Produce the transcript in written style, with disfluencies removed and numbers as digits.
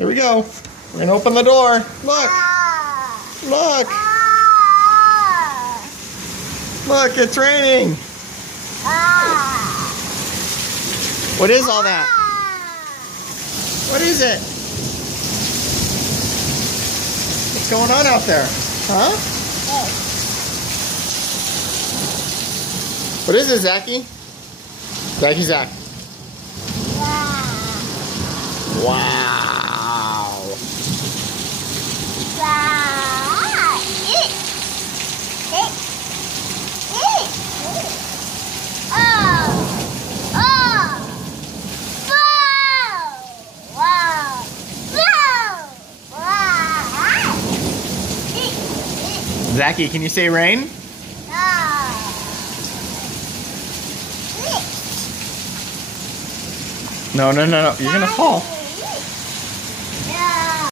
Here we go. We're gonna open the door. Look. Look. Look, it's raining. What is all that? What is it? What's going on out there? Huh? What is it, Zachy? Zachy Zach. Wow. Zachy, can you say rain? No, no, no, no. You're gonna fall.